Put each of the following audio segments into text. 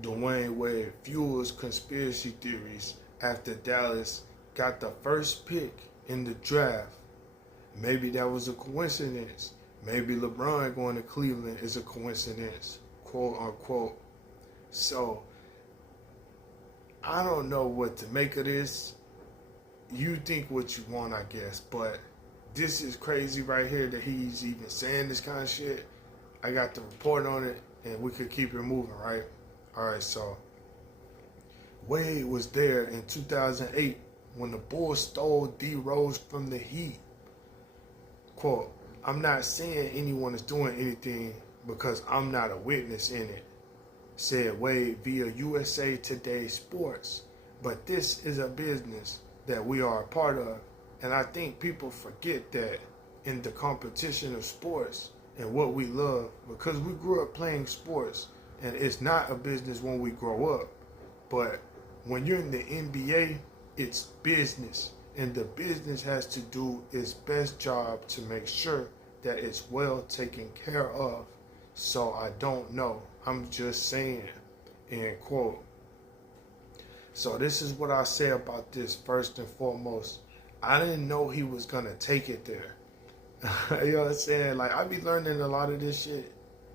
Dwyane Wade fuels conspiracy theories after Dallas got the first pick in the draft. Maybe that was a coincidence. Maybe LeBron going to Cleveland is a coincidence, quote unquote. So, I don't know what to make of this. You think what you want, I guess, but this is crazy right here that he's even saying this kind of shit. I got the report on it, and we could keep it moving, right? All right, so Wade was there in 2008 when the Bulls stole D Rose from the Heat. Quote, I'm not saying anyone is doing anything because I'm not a witness in it, said Wade via USA Today Sports. But this is a business that we are a part of. And I think people forget that in the competition of sports and what we love, because we grew up playing sports, and it's not a business when we grow up. But when you're in the NBA, it's business. And the business has to do its best job to make sure that it's well taken care of. So I don't know. I'm just saying, end quote. So this is what I say about this first and foremost. I didn't know he was going to take it there. You know what I'm saying? Like, I be learning a lot of this shit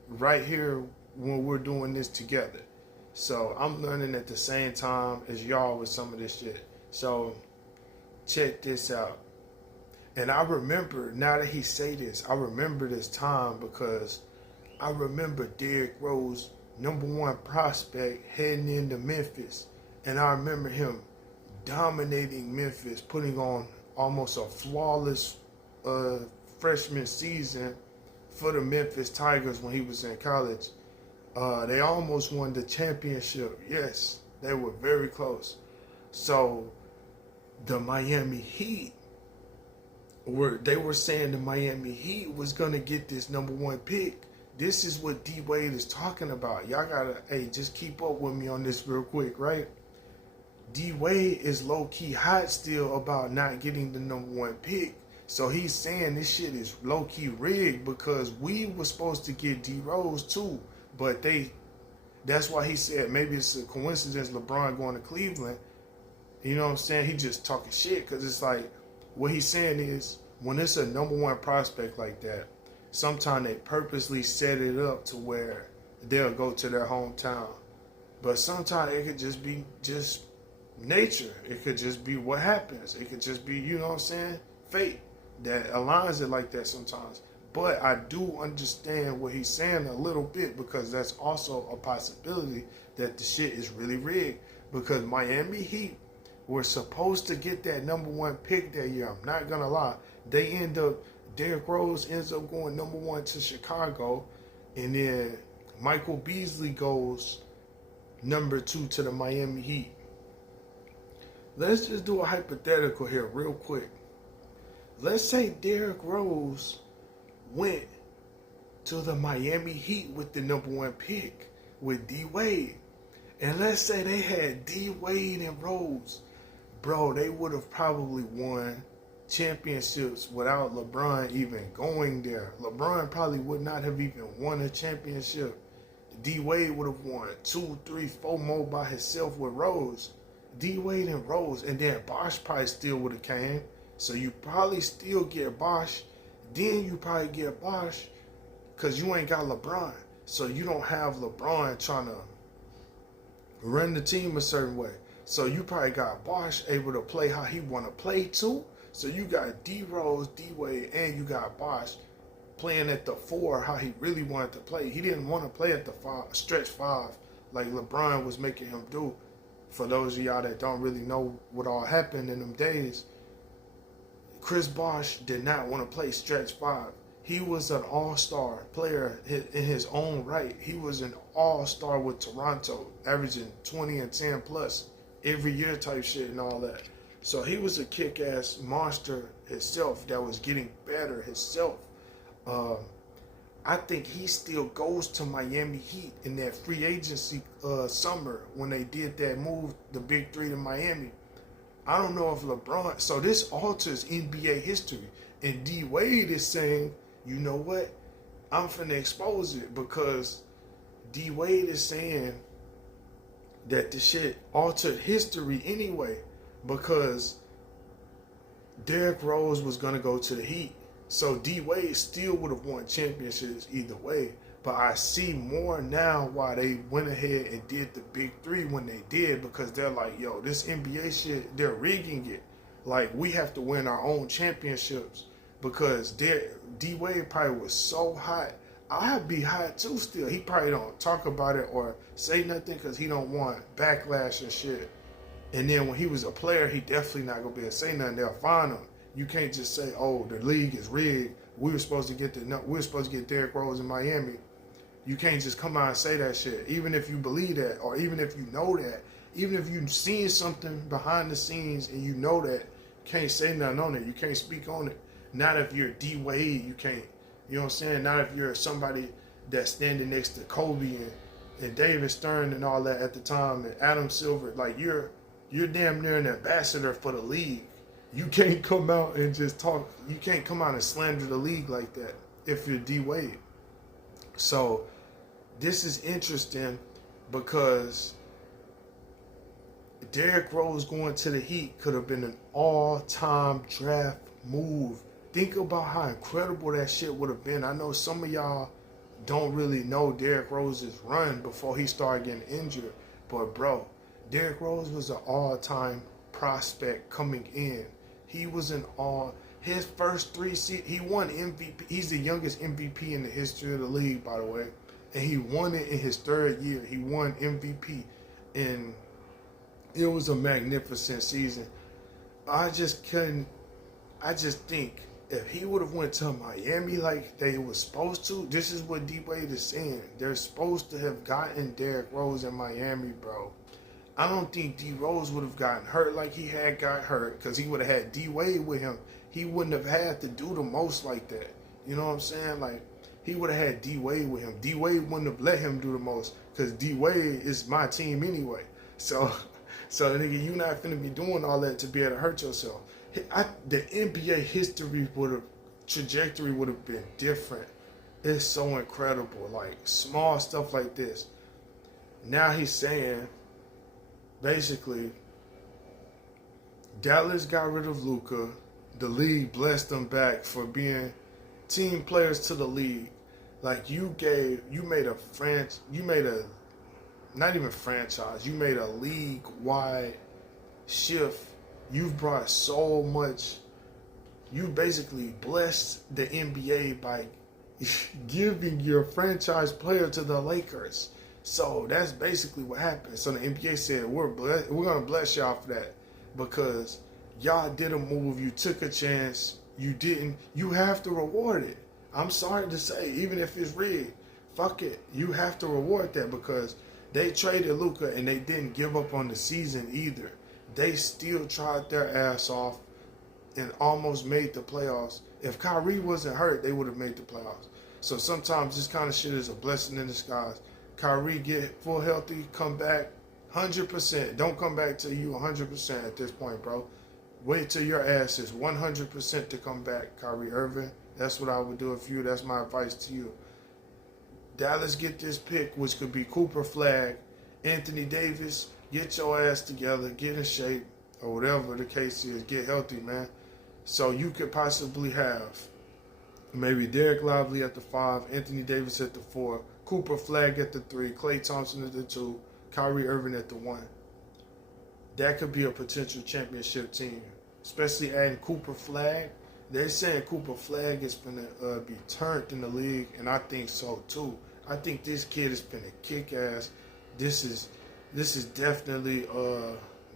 right here when we're doing this together. So I'm learning at the same time as y'all with some of this shit. So check this out. And I remember, now that he say this, I remember this time because I remember Derrick Rose, #1 prospect, heading into Memphis. And I remember him dominating Memphis, putting on almost a flawless freshman season for the Memphis Tigers when he was in college. They almost won the championship. Yes, they were very close. So the Miami Heat they were saying the Miami Heat was gonna get this #1 pick. This is what D Wade is talking about. Y'all gotta, hey, just keep up with me on this real quick, right? D Wade is low key hot still about not getting the #1 pick. So he's saying this shit is low key rigged because we were supposed to get D Rose too, but that's why he said maybe it's a coincidence LeBron going to Cleveland. You know what I'm saying? He just talking shit because it's like, what he's saying is when it's a #1 prospect like that, sometimes they purposely set it up to where they'll go to their hometown. But sometimes it could just be just nature. It could just be what happens. It could just be, you know what I'm saying, fate that aligns it like that sometimes. But I do understand what he's saying a little bit because that's also a possibility that the shit is really rigged because Miami Heat were supposed to get that #1 pick that year. I'm not gonna lie. They end up, Derrick Rose ends up going #1 to Chicago, and then Michael Beasley goes #2 to the Miami Heat. Let's just do a hypothetical here real quick. Let's say Derrick Rose went to the Miami Heat with the #1 pick with D Wade. And let's say they had D Wade and Rose. Bro, they would have probably won championships without LeBron even going there. LeBron probably would not have even won a championship. D Wade would have won 2, 3, 4 more by himself with Rose. D Wade and Rose, and then Bosh probably still would have came. So you probably still get Bosh. Then you probably get Bosh because you ain't got LeBron. So you don't have LeBron trying to run the team a certain way. So you probably got Bosh able to play how he want to play too. So you got D Rose, D Wade, and you got Bosh playing at the 4 how he really wanted to play. He didn't want to play at the 5, stretch 5 like LeBron was making him do. For those of y'all that don't really know what all happened in them days, Chris Bosh did not want to play stretch 5. He was an all-star player in his own right. He was an all-star with Toronto, averaging 20 and 10 plus every year type shit and all that. So he was a kick-ass monster himself that was getting better himself. I think he still goes to Miami Heat in that free agency summer when they did that move, the Big Three to Miami. I don't know if LeBron, so this alters NBA history. And D Wade is saying, you know what? I'm finna expose it because D Wade is saying that the shit altered history anyway, because Derrick Rose was gonna go to the Heat. So D Wade still would have won championships either way. But I see more now why they went ahead and did the big three when they did, because they're like, yo, this NBA shit, they're rigging it. Like, we have to win our own championships, because D Wade probably was so hot. I'd be hot too still. He probably don't talk about it or say nothing because he don't want backlash and shit. And then when he was a player, he definitely not gonna be able to say nothing. They'll fine him. You can't just say, "Oh, the league is rigged. We were supposed to get Derrick Rose in Miami." You can't just come out and say that shit, even if you believe that, or even if you know that, even if you've seen something behind the scenes and you know that. Can't say nothing on it. You can't speak on it. Not if you're D Wade. You can't. You know what I'm saying? Not if you're somebody that's standing next to Kobe and David Stern and all that at the time, and Adam Silver. Like, you're damn near an ambassador for the league. You can't come out and just talk. You can't come out and slander the league like that if you're D Wade. So this is interesting because Derrick Rose going to the Heat could have been an all-time draft move. Think about how incredible that shit would have been. I know some of y'all don't really know Derrick Rose's run before he started getting injured. But, bro, Derrick Rose was an all-time prospect coming in. He was his first 3 seasons, he won MVP. He's the youngest MVP in the history of the league, by the way. And he won it in his 3rd year. He won MVP. And it was a magnificent season. I just think if he would have went to Miami like they were supposed to, this is what D Wade is saying. They're supposed to have gotten Derrick Rose in Miami, bro. I don't think D Rose would have gotten hurt like he had got hurt, because he would have had D Wade with him. He wouldn't have had to do the most like that. You know what I'm saying? Like, he would have had D Wade with him. D Wade wouldn't have let him do the most, because D Wade is my team anyway. So nigga, you're not finna be doing all that to be able to hurt yourself. The NBA trajectory would have been different. It's so incredible. Like, small stuff like this. Now he's saying, basically, Dallas got rid of Luka. The league blessed them back for being team players to the league. Like, you made not even franchise, you made a league-wide shift. You've brought so much. You basically blessed the NBA by giving your franchise player to the Lakers. So that's basically what happened. So the NBA said, we're going to bless y'all for that, because y'all did a move. You took a chance. You have to reward it. I'm sorry to say, even if it's rigged, fuck it. You have to reward that, because they traded Luka and they didn't give up on the season either. They still tried their ass off and almost made the playoffs. If Kyrie wasn't hurt, they would have made the playoffs. So sometimes this kind of shit is a blessing in disguise. Kyrie get full healthy, come back 100%. Don't come back till you 100% at this point, bro. Wait till your ass is 100% to come back, Kyrie Irving. That's what I would do if you. That's my advice to you. Dallas get this pick, which could be Cooper Flag, Anthony Davis. Get your ass together, get in shape, or whatever the case is. Get healthy, man. So you could possibly have maybe Derek Lively at the 5, Anthony Davis at the 4, Cooper Flag at the 3, Klay Thompson at the 2, Kyrie Irving at the 1. That could be a potential championship team, especially adding Cooper Flag. They're saying Cooper Flag is going to be turned in the league, and I think so too. I think this kid is going to kick ass. This is definitely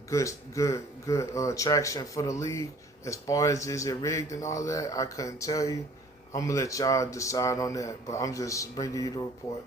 good traction for the league. As far as is it rigged and all that, I couldn't tell you. I'm going to let y'all decide on that, but I'm just bringing you the report.